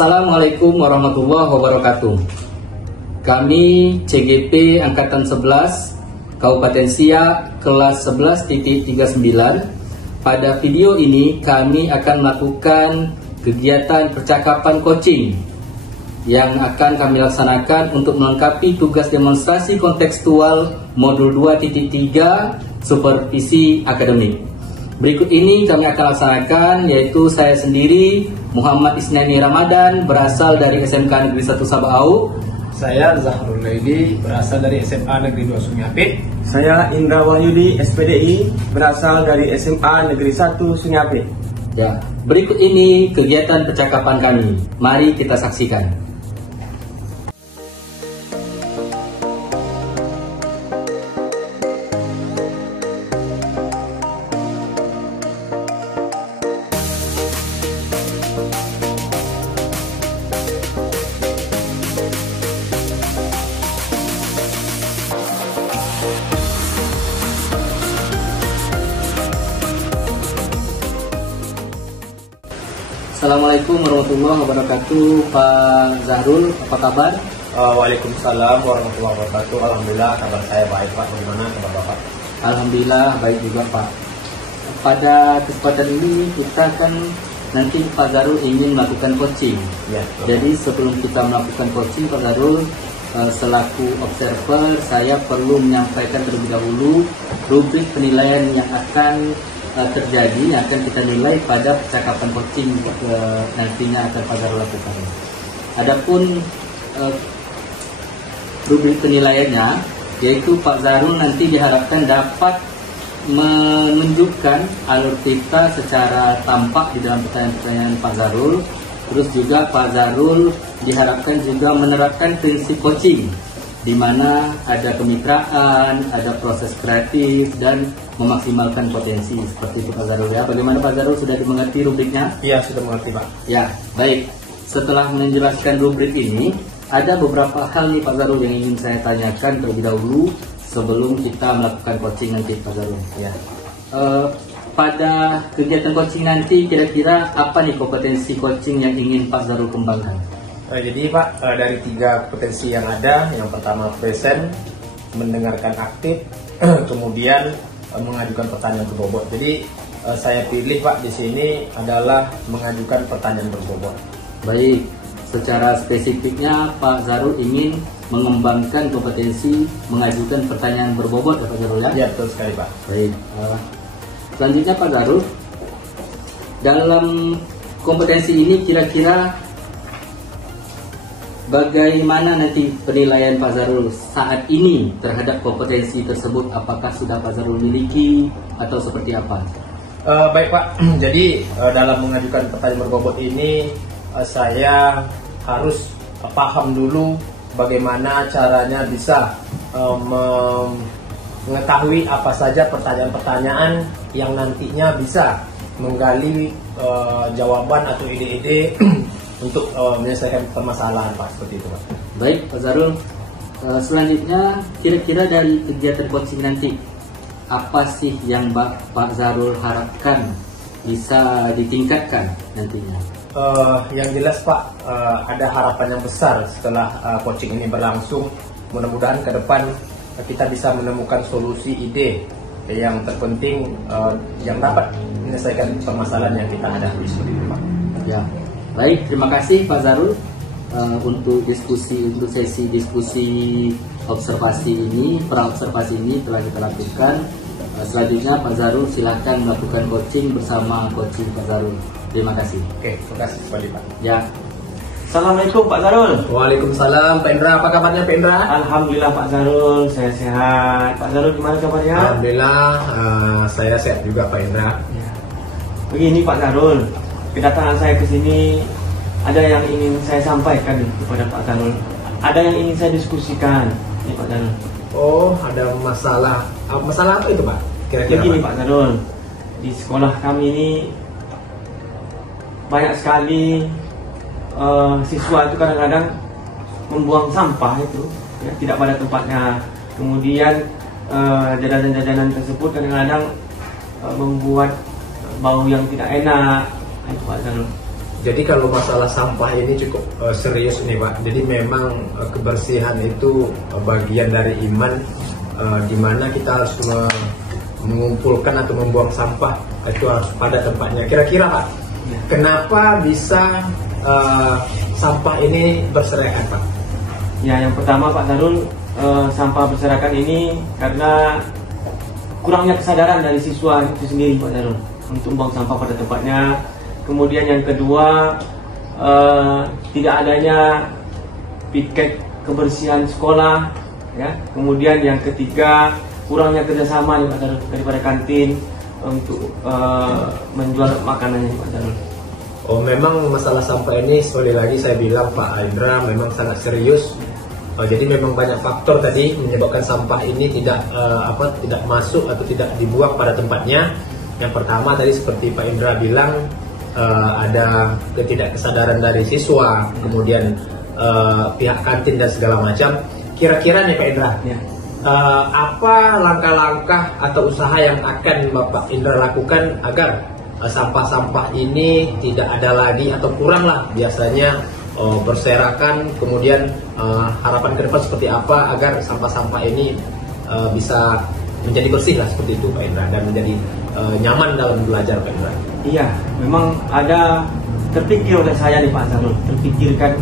Assalamualaikum warahmatullahi wabarakatuh. Kami CGP Angkatan 11 Kabupaten Siak kelas 11.39. Pada video ini kami akan melakukan kegiatan percakapan coaching yang akan kami laksanakan untuk melengkapi tugas demonstrasi kontekstual modul 2.3 supervisi akademik. Berikut ini kami akan laksanakan, yaitu saya sendiri Muhammad Isnani Ramadan berasal dari SMK Negeri 1 Sabau. Saya Zahrul Laidi berasal dari SMA Negeri 2 Sungai. Saya Indra Wahyudi SPDI berasal dari SMA Negeri 1 Sungai. Ya, berikut ini kegiatan percakapan kami. Mari kita saksikan. Assalamualaikum warahmatullahi wabarakatuh. Pak Zahrul, apa kabar? Waalaikumsalam warahmatullahi wabarakatuh. Alhamdulillah, kabar saya baik, Pak. Bagaimana kabar Bapak? Alhamdulillah baik juga, Pak. Pada kesempatan ini kita kan nanti Pak Zahrul ingin melakukan coaching. Ya, jadi sebelum kita melakukan coaching, Pak Zahrul, selaku observer, saya perlu menyampaikan terlebih dahulu rubrik penilaian yang akan terjadi, yang akan kita nilai pada percakapan coaching nantinya akan Pak Zahrul lakukan. Adapun rubrik penilaiannya, yaitu Pak Zahrul nanti diharapkan dapat menunjukkan alur kita secara tampak di dalam pertanyaan-pertanyaan Pak Zahrul. Terus juga Pak Zahrul diharapkan juga menerapkan prinsip coaching, di mana ada kemitraan, ada proses kreatif, dan memaksimalkan potensi. Seperti itu Pak Zahrul ya. Bagaimana Pak Zahrul, sudah dimengerti rubriknya? Iya, sudah mengerti Pak. Ya, baik. Setelah menjelaskan rubrik ini, ada beberapa hal nih Pak Zahrul yang ingin saya tanyakan terlebih dahulu sebelum kita melakukan coaching nanti Pak Zahrul. Ya. Pada kegiatan coaching nanti kira-kira apa nih kompetensi coaching yang ingin Pak Zahrul kembangkan? Jadi Pak, dari 3 kompetensi yang ada, yang pertama present, mendengarkan aktif, kemudian mengajukan pertanyaan berbobot. Jadi saya pilih Pak di sini adalah mengajukan pertanyaan berbobot. Baik, secara spesifiknya Pak Zahrul ingin mengembangkan kompetensi mengajukan pertanyaan berbobot ya Pak Zahrul ya? Ya, betul sekali Pak. Baik. Selanjutnya Pak Zahrul, dalam kompetensi ini kira-kira bagaimana nanti penilaian Pak Zahrul saat ini terhadap kompetensi tersebut? Apakah sudah Pak Zahrul miliki atau seperti apa? Baik Pak, jadi dalam mengajukan pertanyaan berbobot ini saya harus paham dulu bagaimana caranya bisa mengetahui apa saja pertanyaan-pertanyaan yang nantinya bisa menggali jawaban atau ide-ide untuk menyelesaikan permasalahan Pak, seperti itu Pak. Baik Pak Zahrul, selanjutnya kira-kira dari kegiatan coaching nanti apa sih yang Pak Zahrul harapkan bisa ditingkatkan nantinya? Yang jelas Pak, ada harapan yang besar setelah coaching ini berlangsung. Mudah-mudahan ke depan kita bisa menemukan solusi ide yang terpenting yang dapat menyelesaikan permasalahan yang kita hadapi, seperti itu Pak. Ya. Baik, terima kasih Pak Zahrul untuk sesi diskusi observasi ini, pra-observasi ini telah kita lakukan. Selanjutnya Pak Zahrul silahkan melakukan coaching bersama coaching Pak Zahrul. Terima kasih. Oke, terima kasih kembali Pak. Ya. Assalamualaikum Pak Zahrul. Waalaikumsalam Pak Indra, apa kabarnya Pak Indra? Alhamdulillah Pak Zahrul, saya sehat. Pak Zahrul gimana kabarnya? Alhamdulillah, saya sehat juga Pak Indra. Ya. Begini Pak Zahrul, kedatangan saya ke sini ada yang ingin saya sampaikan kepada Pak Zahrul. Ada yang ingin saya diskusikan, ya Pak Zahrul. Oh, ada masalah. Masalah apa itu Pak? Kira-kira Begini Pak? Pak Zahrul, di sekolah kami ini banyak sekali siswa itu kadang-kadang membuang sampah itu ya, tidak pada tempatnya. Kemudian jajanan-jajanan tersebut kadang-kadang membuat bau yang tidak enak, itu Pak Zahrul. Jadi kalau masalah sampah ini cukup serius nih Pak. Jadi memang kebersihan itu bagian dari iman, di mana kita harus mengumpulkan atau membuang sampah itu harus pada tempatnya. Kira-kira Pak, kenapa bisa sampah ini berserakan Pak? Ya, yang pertama Pak Sarul, sampah berserakan ini karena kurangnya kesadaran dari siswa itu sendiri Pak Sarul untuk membuang sampah pada tempatnya. Kemudian yang kedua, tidak adanya piket kebersihan sekolah, ya. Kemudian yang ketiga, kurangnya kerjasama nih Pak Sarul daripada kantin untuk menjual makanannya Pak Sarul. Oh, memang masalah sampah ini sekali lagi saya bilang Pak Indra memang sangat serius. Jadi memang banyak faktor tadi menyebabkan sampah ini tidak masuk atau tidak dibuang pada tempatnya. Yang pertama tadi seperti Pak Indra bilang, ada ketidakkesadaran dari siswa, kemudian pihak kantin dan segala macam. Kira-kira nih Pak Indra, apa langkah-langkah atau usaha yang akan Bapak Indra lakukan agar sampah-sampah ini tidak ada lagi atau kurang lah biasanya berserakan, kemudian harapan ke depan seperti apa agar sampah-sampah ini bisa menjadi bersih lah seperti itu Pak Indra, dan menjadi nyaman dalam belajar Pak Indra? Iya, memang ada terpikir oleh saya nih Pak Sarul, terpikirkan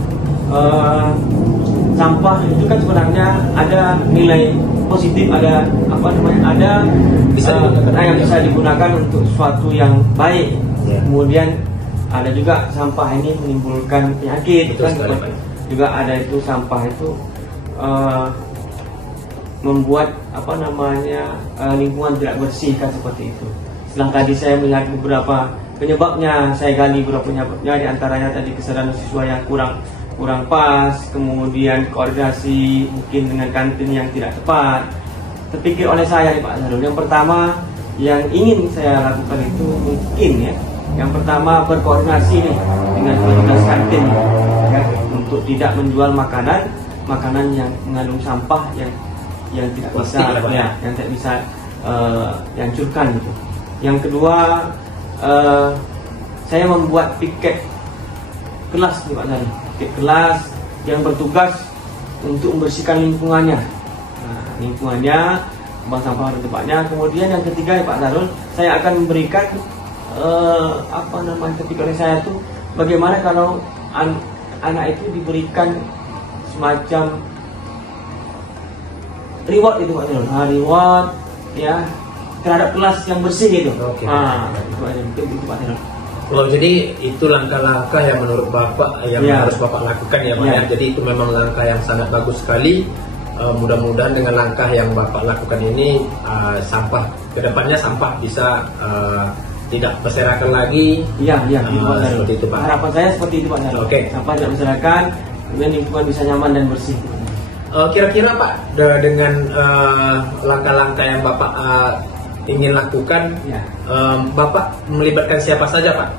sampah itu kan sebenarnya ada nilai positif, ada ada yang bisa digunakan untuk sesuatu yang baik. Ya. Kemudian ada juga sampah ini menimbulkan penyakit, kan juga ada itu sampah itu membuat lingkungan tidak bersih kan seperti itu. Setelah tadi saya melihat beberapa penyebabnya, saya gali beberapa penyebabnya, diantaranya tadi kesadaran siswa yang kurang pas, kemudian koordinasi mungkin dengan kantin yang tidak tepat. Terpikir oleh saya nih Pak Sarul, yang pertama yang ingin saya lakukan itu mungkin ya, yang pertama berkoordinasi nih dengan petugas kantin ya, untuk tidak menjual makanan yang mengandung sampah yang tidak bisa yang tidak bisa dihancurkan gitu. Yang kedua, saya membuat piket kelas nih Pak Sarul, piket kelas yang bertugas untuk membersihkan lingkungannya. Lingkungannya, buang sampah pada tempatnya. Kemudian yang ketiga ya Pak Sarul, saya akan memberikan ketika saya itu bagaimana kalau anak itu diberikan semacam reward itu Pak Sarul, reward ya terhadap kelas yang bersih gitu. Oke. Itu Pak Sarul. Oh, jadi itu langkah-langkah yang menurut Bapak yang harus Bapak lakukan ya Pak ya. Jadi itu memang langkah yang sangat bagus sekali. Mudah-mudahan dengan langkah yang Bapak lakukan ini, sampah kedepannya sampah bisa tidak berserakan lagi. Iya, seperti itu Pak. Harapan saya seperti itu Pak. Oke. Sampah tidak berserakan, kemudian lingkungan bisa nyaman dan bersih. Kira-kira Pak, dengan langkah-langkah yang Bapak ingin lakukan, Bapak melibatkan siapa saja Pak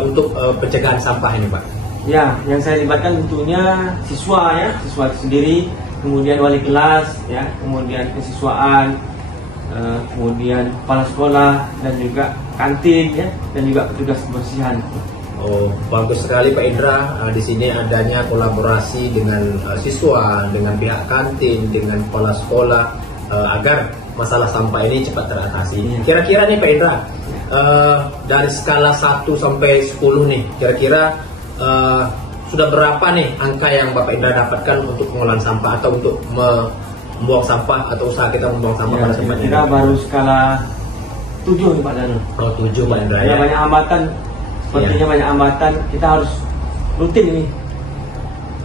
untuk pencegahan sampah ini Pak? Ya, yang saya libatkan tentunya siswa ya, siswa itu sendiri, kemudian wali kelas ya, kemudian kesiswaan, kemudian kepala sekolah dan juga kantin ya, dan juga petugas kebersihan. Oh, bagus sekali Pak Indra. Di sini adanya kolaborasi dengan siswa, dengan pihak kantin, dengan kepala sekolah agar masalah sampah ini cepat teratasi. Kira-kira nih Pak Indra, dari skala 1 sampai 10 nih, kira-kira sudah berapa nih angka yang Bapak Indra dapatkan untuk pengolahan sampah atau untuk membuang sampah atau usaha kita membuang sampah pada tempatnya? Kita baru skala 7 nih Pak Darul. Oh, 7 Pak Indra ya. Banyak hambatan. Sepertinya banyak hambatan, kita harus rutin ini.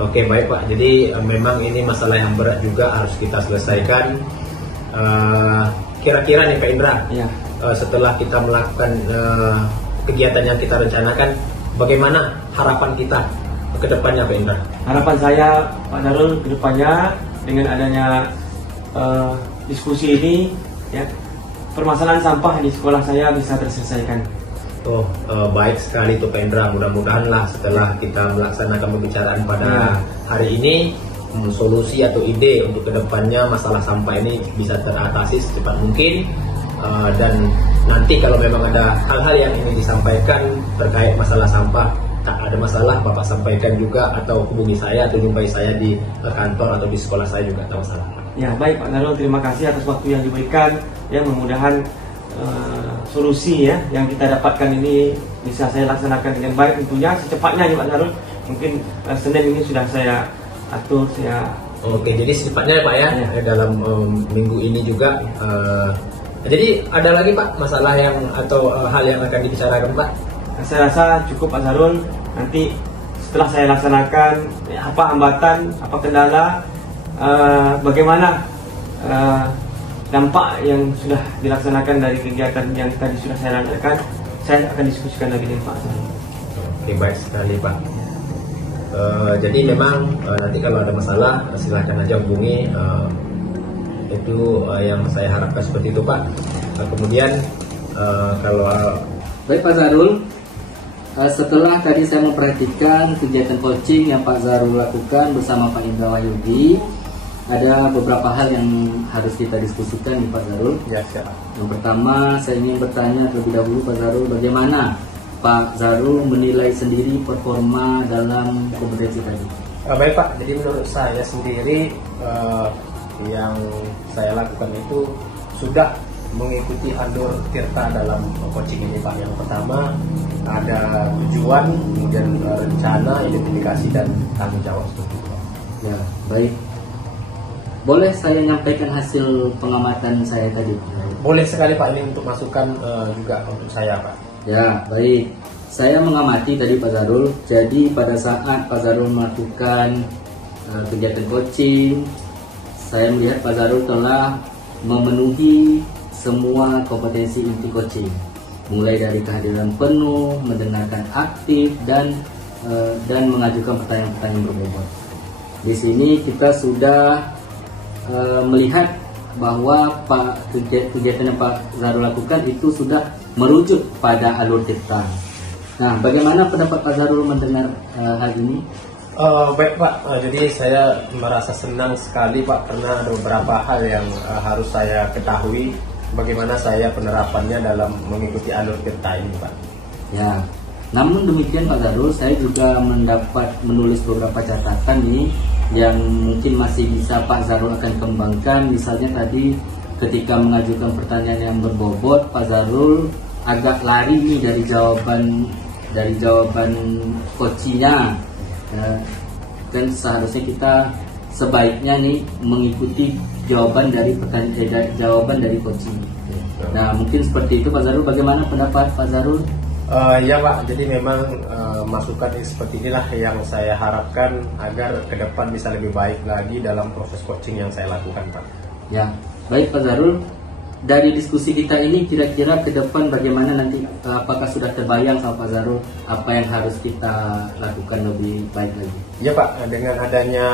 Oke, baik Pak. Jadi memang ini masalah yang berat juga harus kita selesaikan. Kira-kira nih Pak Indra, setelah kita melakukan kegiatan yang kita rencanakan, bagaimana harapan kita ke depannya Pak Indra? Harapan saya Pak Darul ke depannya dengan adanya diskusi ini ya, permasalahan sampah di sekolah saya bisa terselesaikan. Oh, baik sekali tuh Pak Indra. Mudah-mudahanlah setelah kita melaksanakan pembicaraan pada hari ini, solusi atau ide untuk kedepannya masalah sampah ini bisa teratasi secepat mungkin. Dan nanti kalau memang ada hal-hal yang ingin disampaikan terkait masalah sampah, tak ada masalah Bapak sampaikan juga atau hubungi saya atau jumpai saya di kantor atau di sekolah saya juga tak masalah. Ya baik Pak Zarul, terima kasih atas waktu yang diberikan. Ya mudah-mudahan solusi ya yang kita dapatkan ini bisa saya laksanakan dengan baik tentunya secepatnya ya Pak Zarul. Mungkin Senin ini sudah saya atur, saya. Oke, jadi secepatnya ya Pak ya, dalam minggu ini juga. Jadi ada lagi Pak masalah yang atau hal yang akan dibicarakan Pak? Saya rasa cukup Pak Zarul. Nanti setelah saya laksanakan apa hambatan, apa kendala, bagaimana dampak yang sudah dilaksanakan dari kegiatan yang tadi sudah saya lakukan, saya akan diskusikan lagi dengan Pak Zarul. Oke, baik sekali Pak. Jadi memang nanti kalau ada masalah silahkan aja hubungi. Itu yang saya harapkan seperti itu Pak. Kemudian kalau baik Pak Zarul, setelah tadi saya memperhatikan kegiatan coaching yang Pak Zarul lakukan bersama Pak Indra Wahyudi, ada beberapa hal yang harus kita diskusikan nih Pak Zarul. Ya, siap. Yang pertama saya ingin bertanya terlebih dahulu Pak Zarul, bagaimana Pak Zarul menilai sendiri performa dalam kompetensi tadi? Baik Pak, jadi menurut saya sendiri yang saya lakukan itu sudah mengikuti alur Tirta dalam coaching ini Pak. Yang pertama ada tujuan, kemudian rencana, identifikasi dan tanggung jawab seperti itu. Ya, baik. Boleh saya nyampaikan hasil pengamatan saya tadi? Boleh sekali Pak, ini untuk masukan juga untuk saya Pak. Ya, baik. Saya mengamati tadi Pak Zarul. Jadi pada saat Pak Zarul melakukan kegiatan coaching, saya melihat Pak Zarul telah memenuhi semua kompetensi inti coaching, mulai dari kehadiran penuh, mendengarkan aktif, dan mengajukan pertanyaan-pertanyaan berbobot. Di sini kita sudah melihat bahwa kegiatan yang Pak Zarul lakukan itu sudah merujuk pada alur Tirta. Nah, bagaimana pendapat Pak Zarul mendengar hal ini? Baik Pak, jadi saya merasa senang sekali Pak karena ada beberapa hal yang harus saya ketahui bagaimana saya penerapannya dalam mengikuti alur Tirta ini Pak. Ya, namun demikian Pak Zarul, saya juga menulis beberapa catatan nih yang mungkin masih bisa Pak Zarul akan kembangkan. Misalnya tadi ketika mengajukan pertanyaan yang berbobot, Pak Zarul agak lari nih dari jawaban coachnya. Dan seharusnya kita sebaiknya nih mengikuti jawaban dari coaching. Nah, mungkin seperti itu Pak Zarul. Bagaimana pendapat Pak Zarul? Ya Pak, jadi memang masukan seperti inilah yang saya harapkan agar ke depan bisa lebih baik lagi dalam proses coaching yang saya lakukan Pak. Ya, baik Pak Zarul. Dari diskusi kita ini kira-kira ke depan bagaimana nanti, apakah sudah terbayang sama Pak Zarul apa yang harus kita lakukan lebih baik lagi? Ya Pak, dengan adanya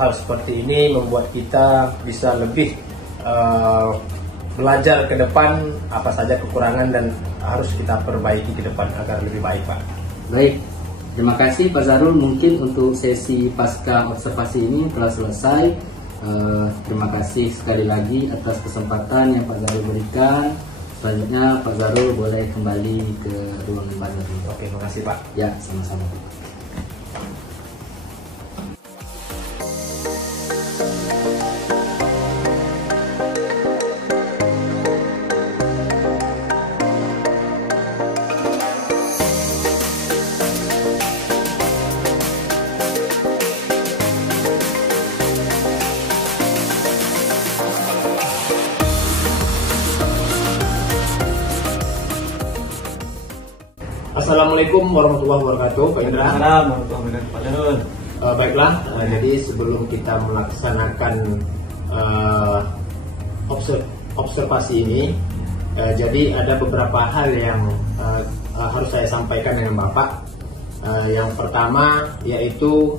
hal seperti ini membuat kita bisa lebih belajar ke depan apa saja kekurangan dan harus kita perbaiki ke depan agar lebih baik Pak. Baik, terima kasih Pak Zarul. Mungkin untuk sesi pasca observasi ini telah selesai. Terima kasih sekali lagi atas kesempatan yang Pak Zarul berikan. Selanjutnya Pak Zarul boleh kembali ke ruangan Pak Zarul. Oke, terima kasih Pak. Ya, sama-sama. Assalamualaikum warahmatullahi wabarakatuh, Pak Indra. Assalamualaikum warahmatullahi wabarakatuh, Pak Zarul. Baiklah, jadi sebelum kita melaksanakan observasi ini, jadi ada beberapa hal yang harus saya sampaikan dengan Bapak. Yang pertama yaitu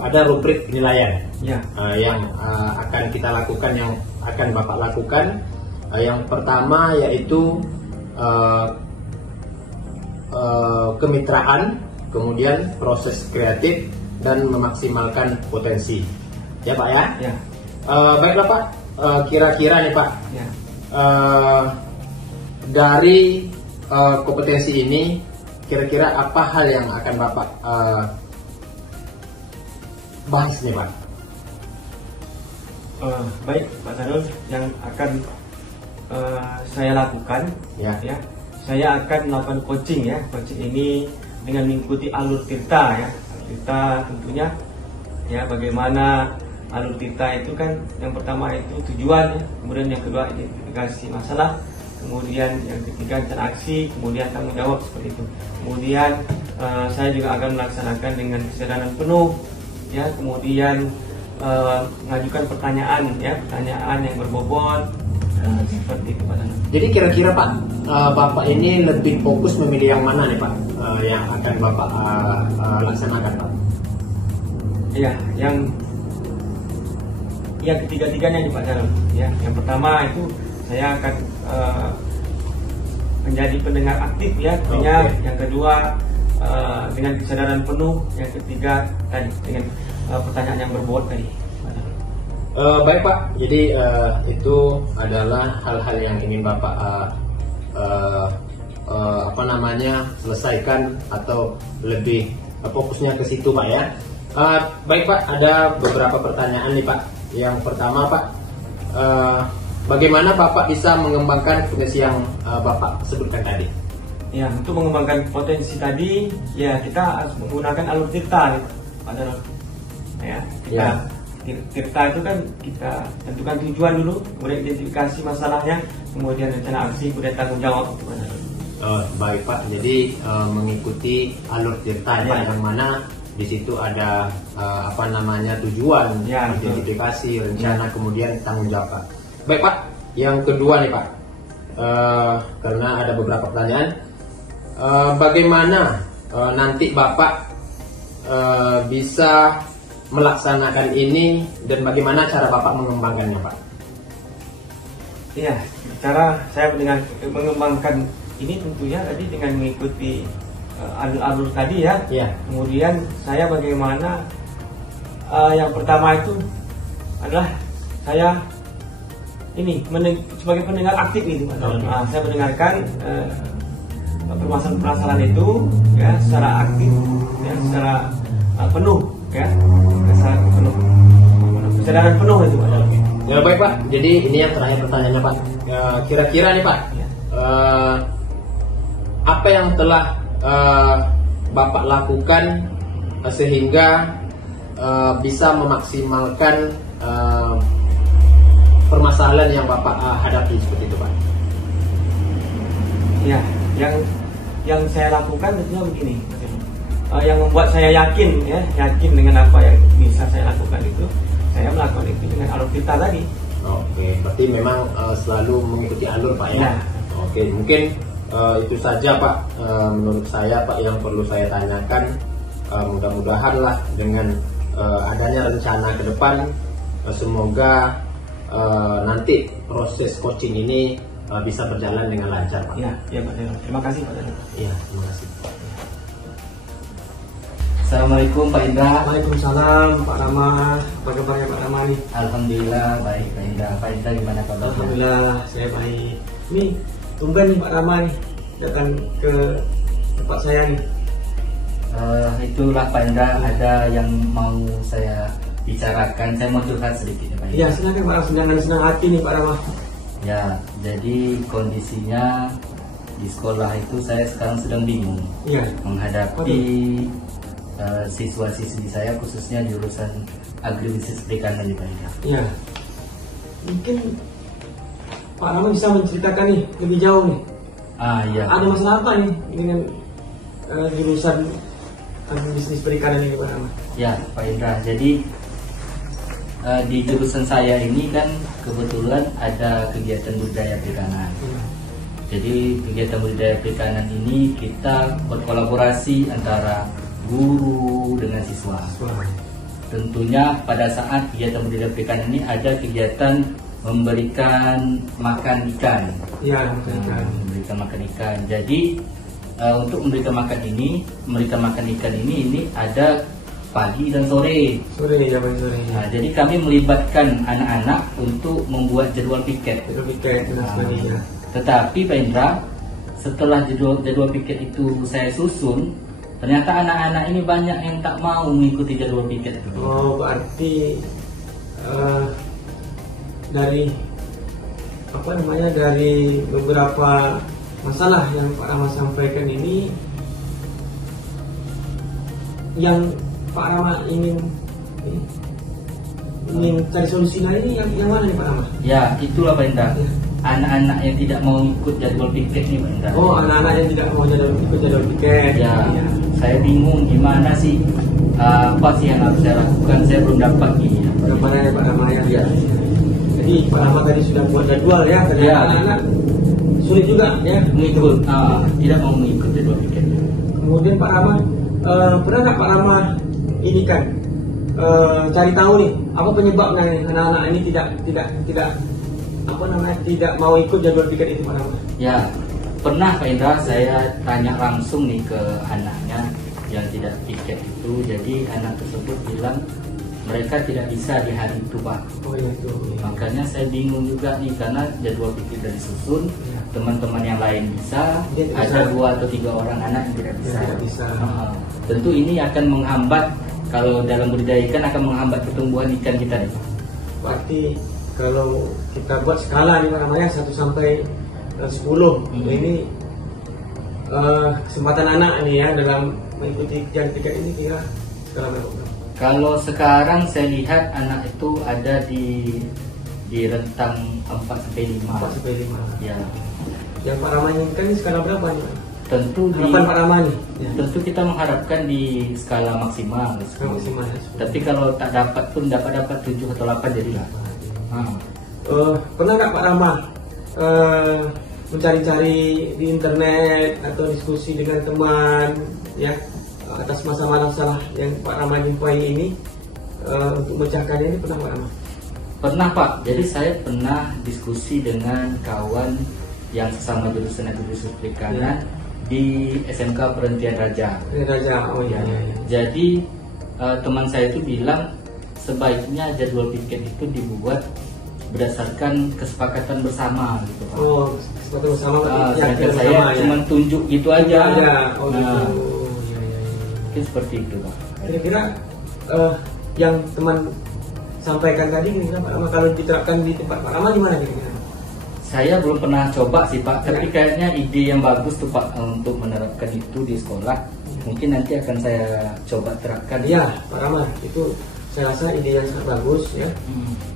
ada rubrik penilaian yang akan kita lakukan, yang akan Bapak lakukan. Yang pertama yaitu kemitraan, kemudian proses kreatif dan memaksimalkan potensi. Ya Pak ya? Ya. Baiklah Pak, kira-kira nih Pak, Ya. dari kompetensi ini kira-kira apa hal yang akan Bapak bahas nih Pak? Baik Pak Sarul, yang akan saya lakukan Ya. Saya akan melakukan coaching ya. Coaching ini dengan mengikuti alur tirta ya. Alur tirta tentunya ya, bagaimana alur tirta itu kan yang pertama itu tujuan ya, kemudian yang kedua identifikasi masalah, kemudian yang ketiga rencana aksi, kemudian tanggung jawab seperti itu. Kemudian saya juga akan melaksanakan dengan kesadaran penuh ya, kemudian mengajukan pertanyaan ya, pertanyaan yang berbobot seperti itu Pak. Jadi kira-kira Pak, Bapak ini lebih fokus memilih yang mana nih Pak, yang akan Bapak laksanakan Pak? Iya, yang ketiga-tiganya nih Pak Jarod. Ya, yang pertama itu saya akan menjadi pendengar aktif ya, artinya. Yang kedua dengan kesadaran penuh, yang ketiga tadi dengan pertanyaan yang berbobot tadi. Baik Pak, jadi itu adalah hal-hal yang ingin Bapak selesaikan atau lebih fokusnya ke situ Pak ya. Baik Pak, ada beberapa pertanyaan nih Pak. Yang pertama Pak, bagaimana Bapak bisa mengembangkan potensi yang Bapak sebutkan tadi? Ya, untuk mengembangkan potensi tadi ya kita harus menggunakan alur tirta Pak Jarod. Ya, tirta itu kan kita tentukan tujuan dulu, kemudian identifikasi masalahnya, kemudian rencana aksi, kemudian tanggung jawab. Baik Pak, jadi mengikuti alur tirta ya, yang mana di situ ada tujuan, ya, identifikasi, rencana, kemudian tanggung jawab Pak. Baik Pak, yang kedua nih Pak, karena ada beberapa pertanyaan, bagaimana nanti Bapak bisa melaksanakan ini dan bagaimana cara Bapak mengembangkannya Pak? Iya, cara saya mengembangkan ini tentunya tadi dengan mengikuti alur-alur tadi ya. Kemudian saya bagaimana yang pertama itu adalah saya ini sebagai pendengar aktif itu. Saya mendengarkan permasalahan itu ya secara aktif ya, secara penuh ya, kesadaran penuh itu Pak. Ya baik Pak, jadi ini yang terakhir pertanyaannya Pak. Kira-kira nih Pak, apa yang telah Bapak lakukan sehingga bisa memaksimalkan permasalahan yang Bapak hadapi seperti itu Pak? Ya, yang saya lakukan tentunya begini. Yang membuat saya yakin dengan apa yang bisa saya lakukan itu, saya melakukan itu dengan alur tirta tadi. Oke, berarti memang selalu mengikuti alur Pak ya. Oke, mungkin itu saja Pak menurut saya Pak yang perlu saya tanyakan. Mudah-mudahan lah dengan adanya rencana ke depan, semoga nanti proses coaching ini bisa berjalan dengan lancar Pak. Iya Pak. Terima kasih Pak. Iya, terima kasih. Assalamualaikum Pak Indra. Waalaikumsalam Pak Rama. Apa kabarnya Pak Rama nih? Alhamdulillah baik Pak Indra. Pak Indra gimana kabarnya? Alhamdulillah saya baik. Nih tumben nih Pak Rama nih datang ke tempat saya nih. Itulah Pak Indra, ada yang mau saya bicarakan. Saya mau curhat sedikit ya Pak Indra. Iya silakan Pak, senang hati nih Pak Rama. Ya, jadi kondisinya di sekolah itu saya sekarang sedang bingung menghadapi siswa-siswi saya, khususnya jurusan agribisnis perikanan di Pak Indra. Iya. Mungkin Pak Rama bisa menceritakan nih lebih jauh nih. Iya. Ada masalah apa nih dengan jurusan agribisnis perikanan ini Pak Rama? Ya Pak Indra, jadi di jurusan saya ini kan kebetulan ada kegiatan budaya perikanan. Jadi kegiatan budaya perikanan ini kita berkolaborasi antara guru dengan siswa. Tentunya pada saat kegiatan budaya perikanan ini ada kegiatan memberikan makan ikan. Memberikan makan ikan. Jadi untuk memberikan makan ikan ini ada pagi dan sore. Sore. Jadi kami melibatkan anak-anak untuk membuat jadwal piket. Dan sebagainya. Tetapi Pak Indra, setelah jadwal piket itu saya susun, ternyata anak-anak ini banyak yang tak mau mengikuti jadwal piket itu. Oh, berarti dari dari beberapa masalah yang Pak Rama sampaikan ini, yang Pak Rama ingin cari solusi lain yang mana nih Pak Rama? Ya, itulah Pak Indra. Ya. Anak-anak yang tidak mau ikut jadwal piket nih Pak Indra. Oh, anak-anak yang tidak mau ikut jadwal piket. Ya, saya bingung gimana sih, apa sih yang harus saya lakukan, saya belum dapat nih. Bagaimana ya Pak Rama ya? Ya. Jadi Pak Rama tadi sudah buat jadwal ya, ternyata anak-anak sulit juga ya mengikut, tidak mau mengikut jadwal piket. Kemudian Pak Rama, pernah nggak Pak Rama ini kan cari tahu nih apa penyebabnya nih anak-anak ini tidak mau ikut jadwal piket itu Pak Rama? Ya, pernah Pak Indra, saya tanya langsung nih ke anaknya yang tidak piket itu. Jadi anak tersebut bilang mereka tidak bisa di hari itu Pak. Oh iya itu. Makanya saya bingung juga nih, karena jadwal piket sudah disusun, teman-teman yang lain bisa, ada 2 atau 3 orang anak yang tidak bisa. Tidak bisa. Tentu ini akan menghambat, kalau dalam budidaya ikan akan menghambat pertumbuhan ikan kita nih Pak. Berarti kalau kita buat skala nih Pak Rama ya, 1 sampai 10, ini kesempatan anak nih ya dalam mengikuti jadwal piket ini kira skala berapa? Kalau sekarang saya lihat anak itu ada di rentang 4 sampai 5. 4 sampai 5. Ya. Yang Pak Rama inginkan ini skala berapa nih Pak? Tentu Harapan Pak Rama nih. Ya. Tentu kita mengharapkan di skala maksimal. Skala maksimal ya. Tapi kalau tak dapat pun dapat 7 atau 8 jadilah. Pernah nggak Pak Rama mencari-cari di internet atau diskusi dengan teman ya atas masalah-masalah yang Pak Rama jumpai ini, untuk memecahkannya ini pernah Pak Rama? Pernah Pak, jadi saya pernah diskusi dengan kawan yang sesama jurusan Administrasi Perikanan di SMK Perhentian Raja. Oh iya. Jadi teman saya itu bilang sebaiknya jadwal piket itu dibuat berdasarkan kesepakatan bersama gitu Pak. Oh, kesepakatan bersama. Sedangkan saya cuma tunjuk gitu aja. Oh gitu. Mungkin seperti itu Pak. Kira-kira yang teman sampaikan tadi kira-kira Pak Rama kalau diterapkan di tempat Pak Rama gimana kira-kira? Saya belum pernah coba sih Pak, tapi kayaknya ide yang bagus tuh Pak untuk menerapkan itu di sekolah. Mungkin nanti akan saya coba terapkan. Iya Pak Rama, itu saya rasa ide yang sangat bagus ya.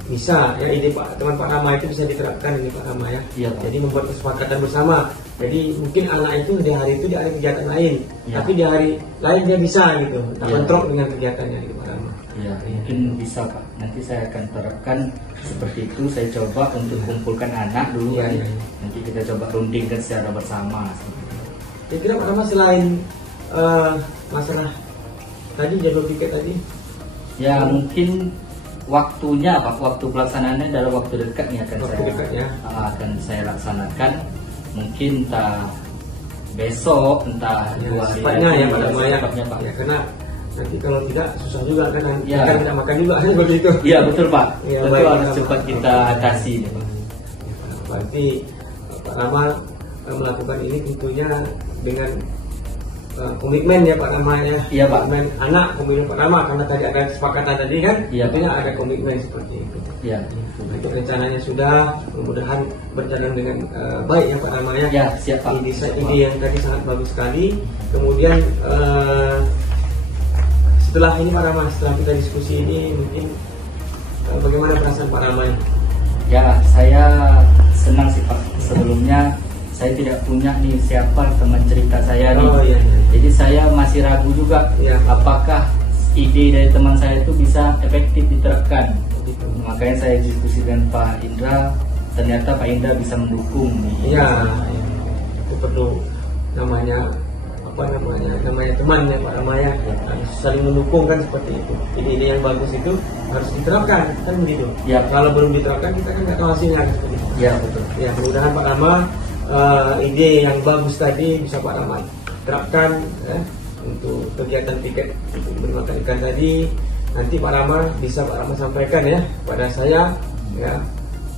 Bisa ya, ide teman Pak Rama itu bisa diterapkan ini Pak Rama ya. Iya, Pak. Jadi membuat kesepakatan bersama. Jadi mungkin anak itu di hari itu dia ada kegiatan lain, tapi di hari lain dia bisa gitu, tak bentrok dengan kegiatannya gitu Pak Rama. Iya, mungkin bisa Pak. Nanti saya akan terapkan seperti itu. Saya coba untuk kumpulkan anak dulu kan. Nanti kita coba rundingkan secara bersama. Kira-kira Pak Rama selain masalah tadi jadwal piket tadi, ya mungkin waktunya Pak, waktu pelaksanaannya dalam waktu dekat nih akan saya laksanakan. Mungkin entah besok, entah 2 hari cepatnya ya Pak Rama ya. Pak. Ya, karena nanti kalau tidak susah juga kan, ya. Ikan tidak makan juga kan seperti itu. Iya betul Pak. Ya, betul, harus cepat kita atasi nih Pak. Berarti Pak Rama melakukan ini tentunya dengan komitmen ya Pak Rama ya. Iya Pak. Komitmen anak, komitmen Pak Rama, karena tadi ada kesepakatan tadi kan. Iya, tentunya ada komitmen seperti itu. Iya. Itu rencananya sudah, mudah-mudahan berjalan dengan baik ya Pak Rama ya. Ya siap Pak. Ide yang tadi sangat bagus sekali. Kemudian setelah ini Pak Rama, setelah kita diskusi ini mungkin bagaimana perasaan Pak Rama? Ya saya senang sih Pak. Sebelumnya saya tidak punya nih siapa teman cerita saya nih. Iya. Jadi saya masih ragu juga apakah ide dari teman saya itu bisa efektif diterapkan. Makanya saya diskusi dengan Pak Indra, ternyata Pak Indra bisa mendukung nih. Iya, itu perlu namanya temannya Pak Rama ya, harus saling mendukung kan seperti itu. Ide-ide yang bagus itu harus diterapkan kan begitu. Ya. Kalau belum diterapkan kita kan nggak tahu hasilnya kan seperti itu. Ya betul. Ya mudah-mudahan Pak Rama ide yang bagus tadi bisa Pak Rama terapkan ya, untuk kegiatan piket untuk menerima ikan tadi. Nanti Pak Rama bisa Pak Rama sampaikan ya pada saya ya,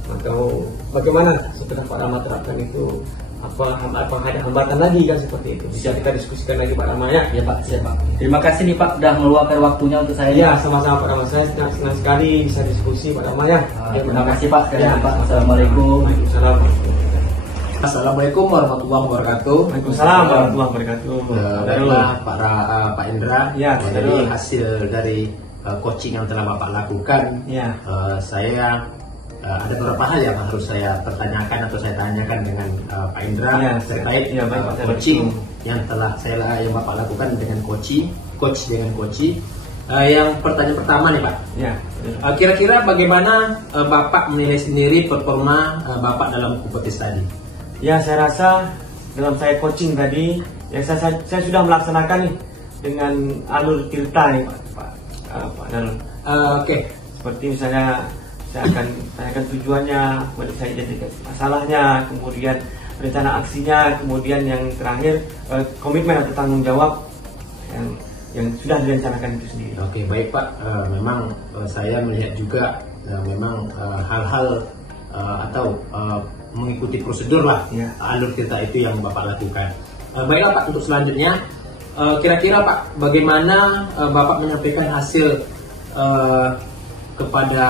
atau bagaimana setelah Pak Rama terapkan itu, apa ada hambatan lagi kan seperti itu. Bisa kita diskusikan lagi Pak Rama ya. Ya Pak, siap Pak. Terima kasih nih Pak udah meluangkan waktunya untuk saya. Ya, sama-sama Pak Rama. Saya senang sekali bisa diskusi Pak Rama ya. Terima kasih Pak sekali lagi Pak. Assalamualaikum. Waalaikumsalam. Assalamualaikum warahmatullahi wabarakatuh. Waalaikumsalam warahmatullahi wabarakatuh. Baiklah Pak Indra. Ya, jadi hasil dari coaching yang telah Bapak lakukan, ya. Saya ada beberapa hal yang harus saya pertanyakan atau saya tanyakan dengan Pak Indra terkait coaching yang telah yang Bapak lakukan dengan coach dengan coach. Yang pertanyaan pertama nih Pak, kira-kira bagaimana Bapak menilai sendiri performa Bapak dalam kompetisi tadi? Ya, saya rasa dalam saya coaching tadi, ya saya sudah melaksanakan nih dengan alur Tirta nih Pak Darul. Oke. Seperti misalnya saya akan tanyakan tujuannya, kemudian saya identifikasi masalahnya, kemudian rencana aksinya, kemudian yang terakhir komitmen atau tanggung jawab yang sudah direncanakan itu sendiri. Oke, baik Pak. Memang saya melihat juga memang hal-hal atau mengikuti prosedur lah alur Tirta itu yang Bapak lakukan. Baiklah Pak, untuk selanjutnya kira-kira Pak, bagaimana Bapak menyampaikan hasil kepada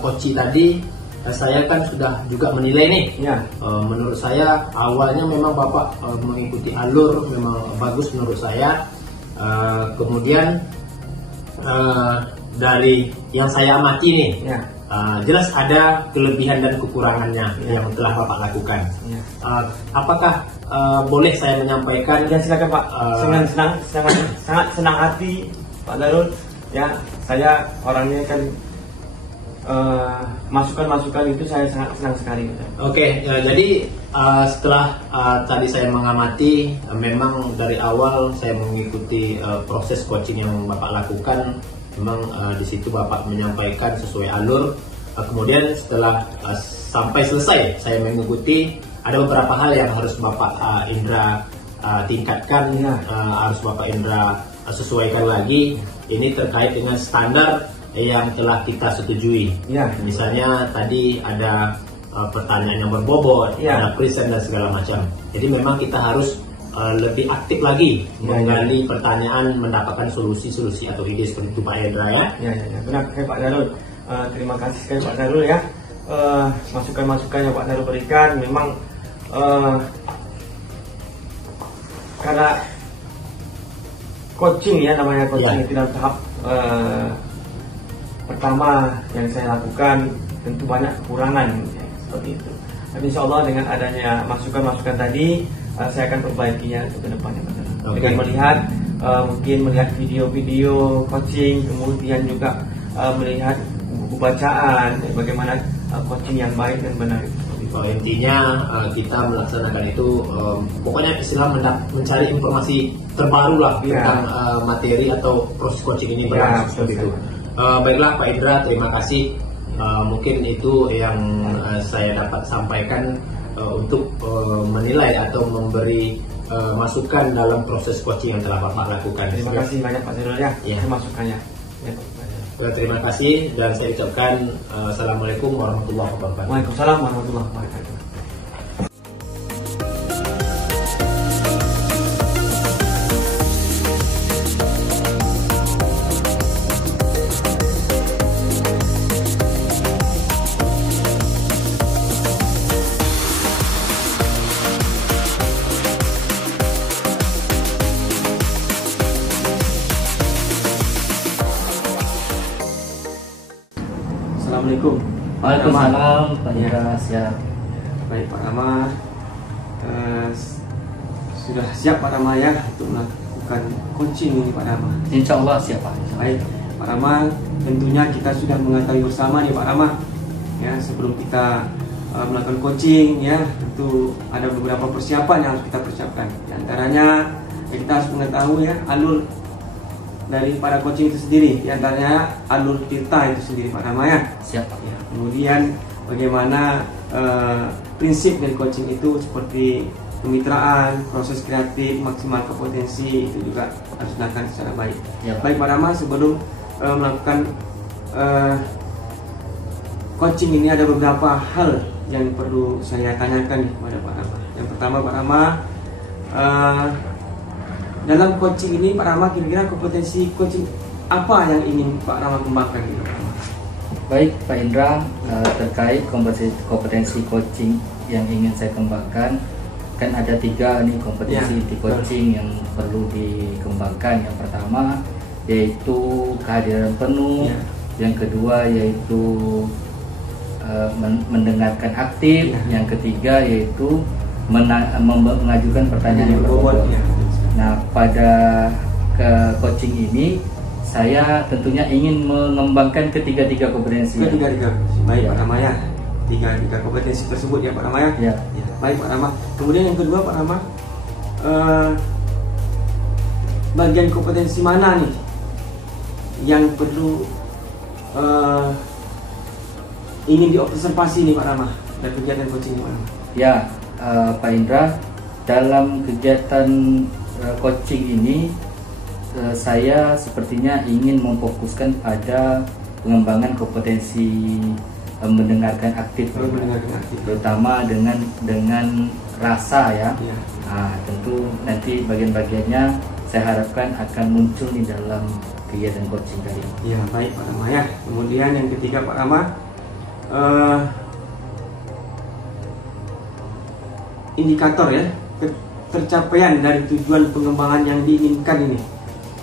coach tadi? Saya kan sudah juga menilai nih. Menurut saya awalnya memang Bapak mengikuti alur memang bagus menurut saya. Kemudian dari yang saya amati nih, jelas ada kelebihan dan kekurangannya yang telah Bapak lakukan. Apakah boleh saya menyampaikan? Ya, silakan Pak. Sangat senang hati Pak Darul. Ya, saya orangnya kan masukan-masukan itu saya sangat senang sekali. Oke, jadi setelah tadi saya mengamati, memang dari awal saya mengikuti proses coaching yang Bapak lakukan. Memang di situ Bapak menyampaikan sesuai alur. Kemudian setelah sampai selesai saya mengikuti, ada beberapa hal yang harus Bapak Indra tingkatkan, harus Bapak Indra sesuaikan lagi. Ini terkait dengan standar yang telah kita setujui. Misalnya tadi ada pertanyaan yang berbobot, ada present dan segala macam. Jadi memang kita harus lebih aktif lagi menggali pertanyaan, mendapatkan solusi-solusi atau ide seperti itu Pak Indra ya. Ya, benar Pak Darul. Terima kasih sekali Pak Darul ya. Masukan-masukan yang Pak Darul berikan memang karena coaching namanya coaching itu dalam tahap pertama yang saya lakukan tentu banyak kekurangan seperti itu. Tapi insya Allah dengan adanya masukan-masukan tadi saya akan perbaikinya untuk ke depannya. Dengan melihat mungkin melihat video-video coaching, kemudian juga melihat buku bacaan bagaimana coaching yang baik dan benar itu. Intinya kita melaksanakan itu pokoknya istilah mencari informasi terbaru lah tentang materi atau proses coaching ini berlangsung seperti itu. Baiklah Pak Indra, terima kasih. Mungkin itu yang saya dapat sampaikan untuk menilai atau memberi masukan dalam proses coaching yang telah Bapak lakukan. Terima kasih banyak Pak Darul ya masukannya. Terima kasih dan saya ucapkan Assalamualaikum warahmatullahi wabarakatuh. Waalaikumsalam warahmatullahi wabarakatuh. Assalamualaikum. Waalaikumsalam Pak Indra, siap. Baik Pak Rama, sudah siap Pak Rama ya untuk melakukan coaching ini Pak Rama? Insya Allah siap Pak. Baik Pak Rama, tentunya kita sudah mengetahui bersama nih Pak Rama ya, sebelum kita melakukan coaching ya, tentu ada beberapa persiapan yang harus kita persiapkan. Di antaranya ya, kita harus mengetahui ya alur dari para coaching itu sendiri, di antaranya alur Tirta itu sendiri Pak Rama ya. Siap Pak. Ya, kemudian bagaimana prinsip dari coaching itu seperti kemitraan, proses kreatif, maksimal ke potensi itu juga harus dilakukan secara baik. Ya, baik Pak Rama, sebelum melakukan coaching ini ada beberapa hal yang perlu saya tanyakan kepada Pak Rama. Yang pertama Pak Rama, dalam coaching ini Pak Rama kira-kira kompetensi coaching apa yang ingin Pak Rama kembangkan gitu Pak Rama? Baik Pak Indra, terkait kompetensi coaching yang ingin saya kembangkan, kan ada 3 nih kompetensi di coaching yang perlu dikembangkan. Yang pertama yaitu kehadiran penuh, yang kedua yaitu mendengarkan aktif, yang ketiga yaitu mengajukan pertanyaan yang berbobot. Nah, pada coaching ini saya tentunya ingin mengembangkan ketiga kompetensi. Baik Pak Rama ya, tiga kompetensi tersebut ya Pak Rama ya. Baik Pak Rama. Kemudian yang kedua Pak Rama, bagian kompetensi mana nih yang perlu ingin diobservasi nih Pak Rama dari kegiatan coaching ini Pak Rama? Ya, Pak Indra, dalam kegiatan coaching ini saya sepertinya ingin memfokuskan pada pengembangan kompetensi mendengarkan aktif, terutama dengan rasa ya. Nah, tentu nanti bagian-bagiannya saya harapkan akan muncul di dalam kegiatan coaching tadi. Ya, baik Pak Rama ya. Kemudian yang ketiga Pak Rama, indikator ya tercapaian dari tujuan pengembangan yang diinginkan ini.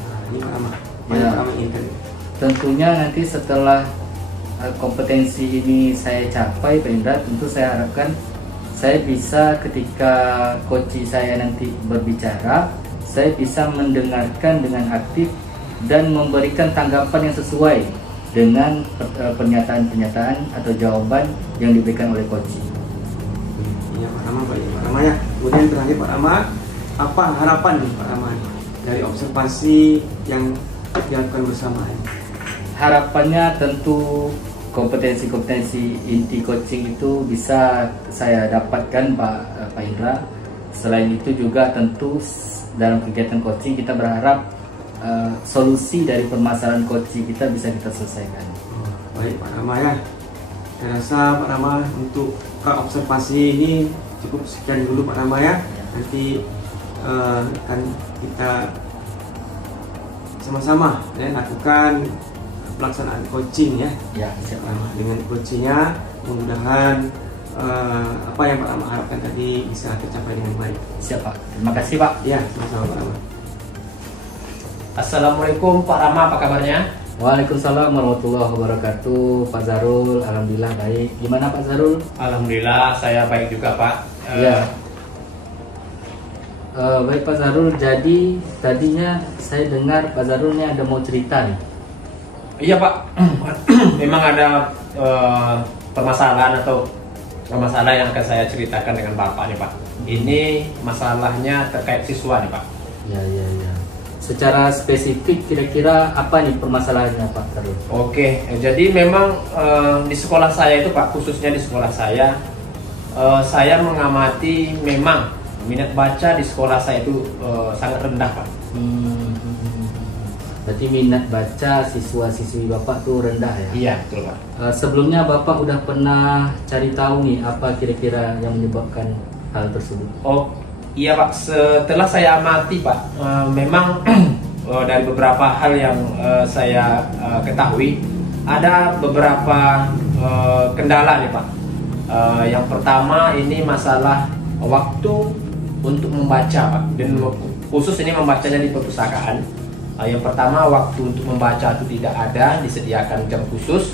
Nah, ini Pak Rama, Pak Rama inginkan. Tentunya nanti setelah kompetensi ini saya capai, Pak Indra, tentu saya harapkan saya bisa ketika coach saya nanti berbicara, saya bisa mendengarkan dengan aktif dan memberikan tanggapan yang sesuai dengan pernyataan-pernyataan atau jawaban yang diberikan oleh coach. Iya Pak Rama, baik Pak Rama ya. Kemudian terakhir Pak Rama, apa harapan nih Pak Rama dari observasi yang dilakukan bersama ini? Harapannya tentu kompetensi inti coaching itu bisa saya dapatkan Pak Indra. Selain itu juga tentu dalam kegiatan coaching kita berharap solusi dari permasalahan coaching kita bisa kita selesaikan. Baik Pak Rama ya. Saya rasa Pak Rama untuk observasi ini cukup sekian dulu Pak Rama ya. Nanti akan kita sama-sama ya lakukan pelaksanaan coaching ya. Siap. Dengan coachingnya mudah-mudahan apa yang Pak Rama harapkan tadi bisa tercapai dengan baik. Siap Pak. Terima kasih Pak. Ya, sama-sama Pak Rama. Assalamualaikum Pak Rama, apa kabarnya? Waalaikumsalam warahmatullahi wabarakatuh. Pak Zarul, alhamdulillah baik. Gimana Pak Zarul? Alhamdulillah saya baik juga Pak. Baik Pak Zarul, jadi tadinya saya dengar Pak Zarul ini ada mau cerita nih. Iya Pak, memang ada permasalahan yang akan saya ceritakan dengan Bapak nih Pak. Ini masalahnya terkait siswa nih Pak. Ya. Secara spesifik kira-kira apa nih permasalahannya Pak Zarul? Oke, jadi memang di sekolah saya itu Pak, khususnya di sekolah saya mengamati memang minat baca di sekolah saya itu sangat rendah Pak. Berarti minat baca siswa-siswi Bapak tuh rendah ya? Iya, betul Pak. Sebelumnya Bapak udah pernah cari tahu nih apa kira-kira yang menyebabkan hal tersebut? Oh iya Pak, setelah saya amati Pak, memang dari beberapa hal yang saya ketahui, ada beberapa kendala nih Pak. Yang pertama ini masalah waktu untuk membaca Pak, dan khusus ini membacanya di perpustakaan. Yang pertama, waktu untuk membaca itu tidak ada, disediakan jam khusus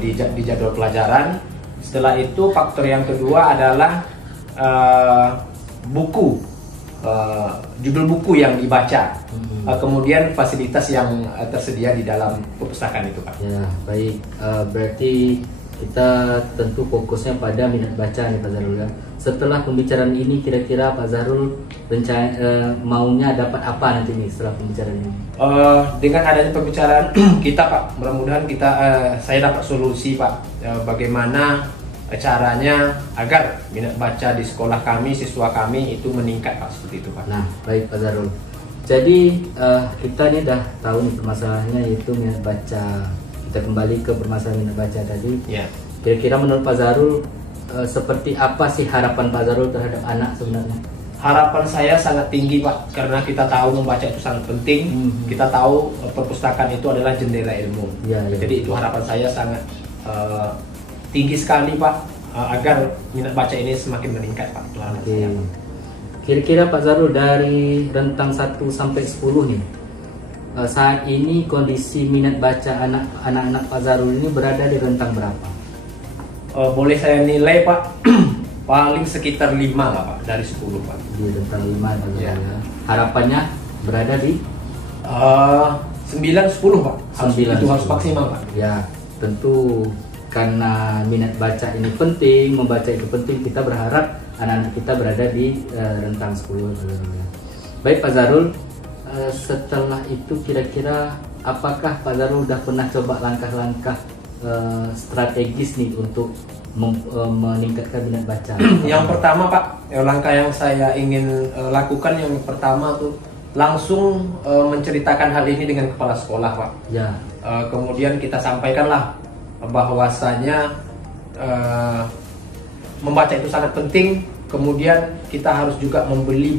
di jadwal pelajaran. Setelah itu faktor yang kedua adalah buku, judul buku yang dibaca, kemudian fasilitas yang tersedia di dalam perpustakaan itu Pak. Ya baik, berarti kita tentu fokusnya pada minat baca nih Pak Zarul ya. Setelah pembicaraan ini kira-kira Pak Zarul maunya dapat apa nanti nih setelah pembicaraan ini? Dengan adanya pembicaraan kita Pak, mudah-mudahan saya dapat solusi Pak, bagaimana caranya agar minat baca di sekolah kami, siswa kami itu meningkat Pak, seperti itu Pak. Nah baik Pak Zarul, jadi kita nih dah tahu nih permasalahannya yaitu minat baca. Kita kembali ke permasalahan minat baca tadi. Ya. Kira-kira menurut Pak Zarul seperti apa sih harapan Pak Zarul terhadap anak sebenarnya? Harapan saya sangat tinggi Pak, karena kita tahu membaca itu sangat penting. Kita tahu perpustakaan itu adalah jendela ilmu. Jadi itu harapan saya sangat tinggi sekali Pak, agar minat baca ini semakin meningkat Pak. Kira-kira Pak Zarul dari rentang 1 sampai 10 nih, saat ini kondisi minat baca anak-anak Pak Zarul ini berada di rentang berapa? Boleh saya nilai Pak, paling sekitar 5 lah Pak, dari 10 Pak. Di rentang 5 ya. Harapannya berada di 9-10 Pak. Itu harus maksimal Pak. Ya, tentu karena minat baca ini penting, membaca itu penting, kita berharap anak-anak kita berada di rentang 10. Baik Pak Zarul, setelah itu kira-kira apakah Pak Zarul sudah pernah coba langkah-langkah strategis nih untuk meningkatkan minat baca? Yang pertama Pak, langkah yang saya ingin lakukan yang pertama tuh langsung menceritakan hal ini dengan kepala sekolah Pak. Ya. Kemudian kita sampaikanlah bahwasanya membaca itu sangat penting. Kemudian kita harus juga membeli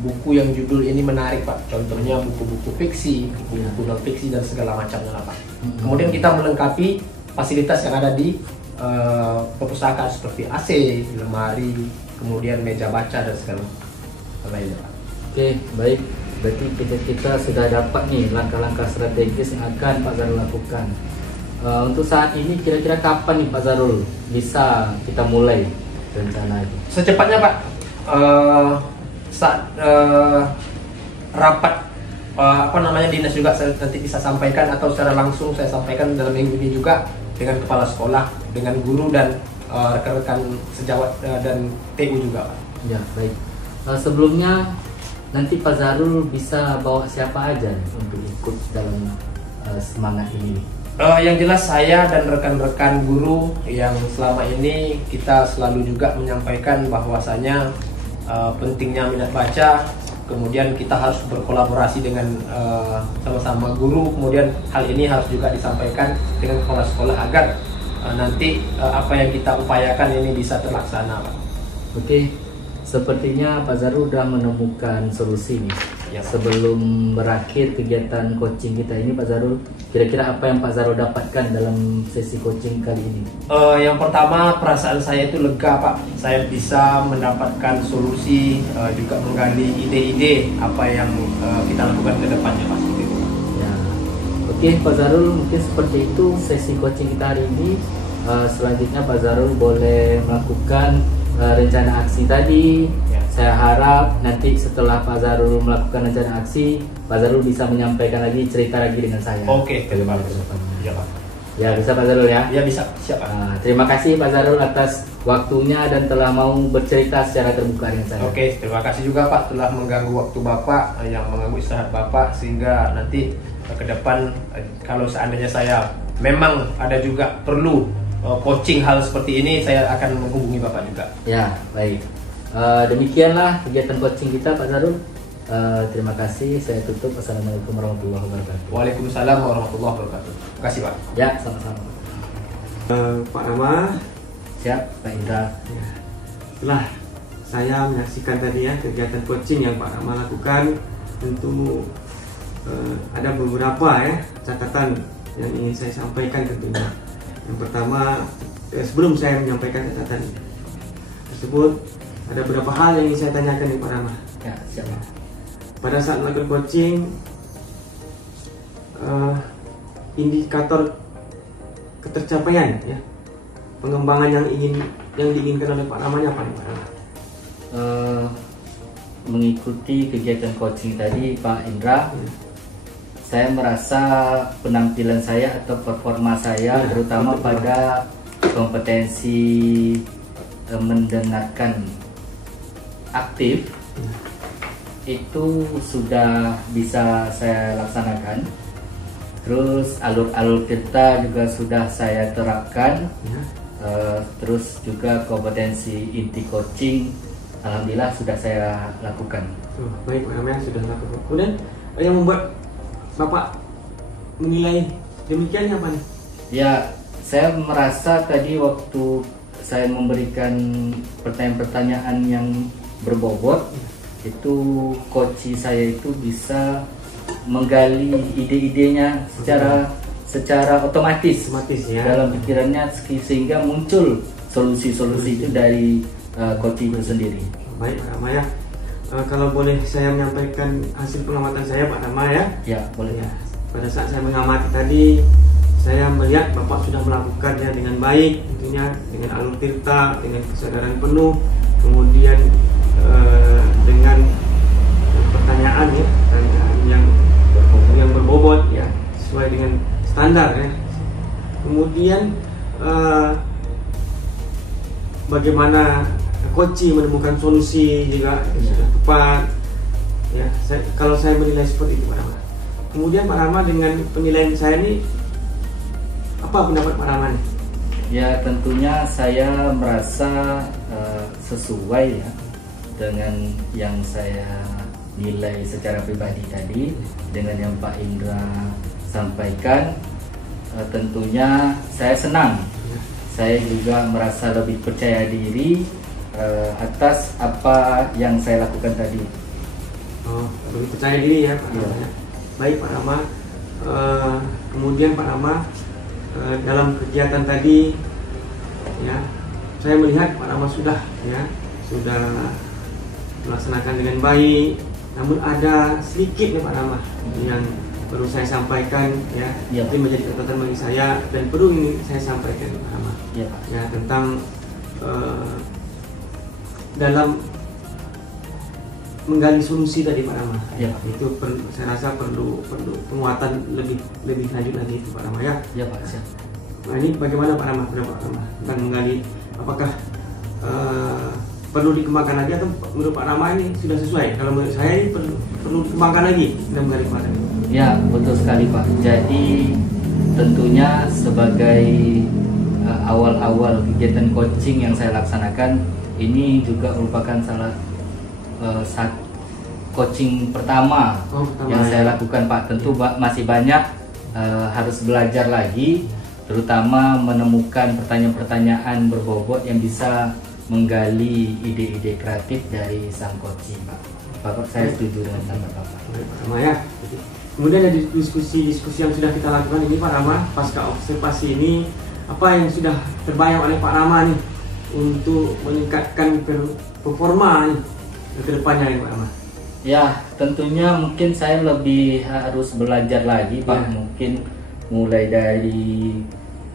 buku yang judul ini menarik Pak. Contohnya buku-buku fiksi, buku-buku non fiksi dan segala macamnya lah Pak. Kemudian kita melengkapi fasilitas yang ada di perpustakaan seperti AC, lemari, kemudian meja baca dan segala lainnya Pak. Oke, baik. Berarti kita sudah dapat nih langkah-langkah strategis yang akan Pak Zarul lakukan. Untuk saat ini kira-kira kapan nih Pak Zarul bisa kita mulai rencana itu? Secepatnya Pak, saat rapat dinas juga saya nanti bisa sampaikan, atau secara langsung saya sampaikan dalam minggu ini juga dengan kepala sekolah, dengan guru dan rekan-rekan sejawat dan TU juga Pak. Ya, baik. Sebelumnya nanti Pak Zarul bisa bawa siapa aja nih untuk ikut dalam semangat ini? Yang jelas saya dan rekan-rekan guru yang selama ini kita selalu juga menyampaikan bahwasanya pentingnya minat baca, kemudian kita harus berkolaborasi dengan sama-sama guru, kemudian hal ini harus juga disampaikan dengan kepala sekolah agar nanti apa yang kita upayakan ini bisa terlaksana Pak. Oke, sepertinya Pak Zarul sudah menemukan solusi nih. Ya, sebelum berakhir kegiatan coaching kita ini Pak Zarul, kira-kira apa yang Pak Zarul dapatkan dalam sesi coaching kali ini? Yang pertama, perasaan saya itu lega Pak. Saya bisa mendapatkan solusi, juga menggali ide-ide apa yang kita lakukan ke depannya Pak. Ya. Oke Pak Zarul, mungkin seperti itu sesi coaching kita hari ini. Selanjutnya Pak Zarul boleh melakukan rencana aksi tadi. Saya harap nanti setelah Pak Zarul melakukan rencana aksi, Pak Zarul bisa menyampaikan lagi, cerita lagi dengan saya. Oke, terima kasih. Ya Pak. Ya, bisa Pak Zarul ya? Ya bisa, siap Pak. Terima kasih Pak Zarul atas waktunya dan telah mau bercerita secara terbuka dengan saya. Oke, terima kasih juga Pak telah mengganggu waktu Bapak, yang mengganggu istirahat Bapak, sehingga nanti ke depan kalau seandainya saya memang ada juga perlu coaching hal seperti ini, saya akan menghubungi Bapak juga. Ya, baik. Demikianlah kegiatan coaching kita Pak Zarul. Terima kasih, saya tutup. Assalamualaikum warahmatullahi wabarakatuh. Waalaikumsalam warahmatullahi wabarakatuh. Terima kasih Pak. Ya, sama-sama. Pak Rama. Siap, Pak Indra. Ya. Setelah saya menyaksikan tadi ya kegiatan coaching yang Pak Rama lakukan, tentu ada beberapa ya catatan yang ingin saya sampaikan tentunya. Yang pertama, sebelum saya menyampaikan catatan tersebut, ada beberapa hal yang ingin saya tanyakan nih Pak Rama. Ya, siap. Pada saat melakukan coaching, indikator ketercapaian ya, pengembangan yang diinginkan oleh Pak Rama apa nih Pak Rama? Mengikuti kegiatan coaching tadi Pak Indra, saya merasa penampilan saya atau performa saya terutama pada kompetensi mendengarkan aktif itu sudah bisa saya laksanakan. Terus alur-alur kita juga sudah saya terapkan. Terus juga kompetensi inti coaching alhamdulillah sudah saya lakukan. Baik Pak Rama, sudah lakukan. Kemudian yang membuat Bapak menilai demikian apa nih? Ya, saya merasa tadi waktu saya memberikan pertanyaan-pertanyaan yang berbobot, itu coach saya itu bisa menggali ide-idenya secara otomatis ya. dalam pikirannya, sehingga muncul solusi-solusi itu dari coach itu sendiri. Baik Pak Rama ya. Kalau boleh saya menyampaikan hasil pengamatan saya Pak Rama ya. Ya, boleh. Ya. Pada saat saya mengamati tadi, saya melihat Bapak sudah melakukannya dengan baik, tentunya dengan alur tirta, dengan kesadaran penuh, kemudian dengan pertanyaan ya, pertanyaan yang berbobot ya, sesuai dengan standar ya. Kemudian bagaimana coach menemukan solusi juga sudah tepat ya. Kalau saya menilai seperti itu Pak Rama. Kemudian Pak Rama, dengan penilaian saya ini, apa pendapat Pak Rama nih? Ya, tentunya saya merasa sesuai ya dengan yang saya nilai secara pribadi tadi, dengan yang Pak Indra sampaikan. Tentunya saya senang, saya juga merasa lebih percaya diri atas apa yang saya lakukan tadi. Oh, lebih percaya diri ya Pak Rama ya. Baik Pak Rama. Kemudian Pak Rama, dalam kegiatan tadi ya, saya melihat Pak Rama sudah melaksanakan dengan baik. Namun ada sedikit ya Pak Rama yang perlu saya sampaikan ya, ini menjadi catatan bagi saya dan perlu ini saya sampaikan Pak Rama ya, tentang dalam menggali solusi tadi Pak Rama ya. Itu saya rasa perlu penguatan lebih lanjut lagi itu Pak Rama ya. Ya Pak. Nah, ini bagaimana Pak Rama, pendapat Pak Rama tentang menggali, apakah perlu dikembangkan lagi atau menurut Pak Rama ini sudah sesuai? Kalau menurut saya ini perlu dikembangkan lagi dan menggali kembangkan. Ya, betul sekali Pak. Jadi tentunya sebagai awal-awal kegiatan coaching yang saya laksanakan, ini juga merupakan salah satu coaching pertama yang saya lakukan Pak. Tentu masih banyak harus belajar lagi, terutama menemukan pertanyaan-pertanyaan berbobot yang bisa menggali ide-ide kreatif dari sang coaching Pak. Bapak, saya setuju dengan pendapat Bapak. Pak Rama ya. Kemudian dari diskusi-diskusi yang sudah kita lakukan ini Pak Rama, pasca observasi ini, apa yang sudah terbayang oleh Pak Rama nih untuk meningkatkan performa nih ke depannya ini Pak Rama? Ya, tentunya mungkin saya lebih harus belajar lagi Pak. Mungkin mulai dari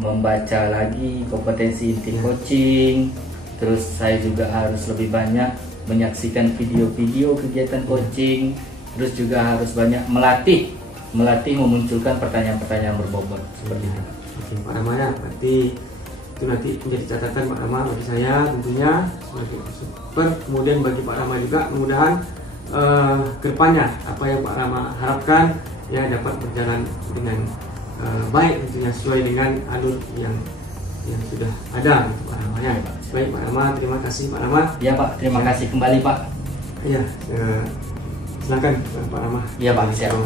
membaca lagi kompetensi inti coaching, terus saya juga harus lebih banyak menyaksikan video-video kegiatan coaching, terus juga harus banyak melatih memunculkan pertanyaan-pertanyaan berbobot seperti itu. Oke, Pak Rama ya, berarti itu nanti menjadi catatan Pak Rama bagi saya tentunya sebagai super. Kemudian bagi Pak Rama juga, mudah-mudahan kedepannya apa yang Pak Rama harapkan ya dapat berjalan dengan baik, tentunya sesuai dengan alur yang sudah ada gitu, Pak Rama ya. Baik Pak Rama, terima kasih Pak Rama. Ya Pak, terima kasih kembali Pak. Ya, silakan Pak Rama. Iya Pak, siap.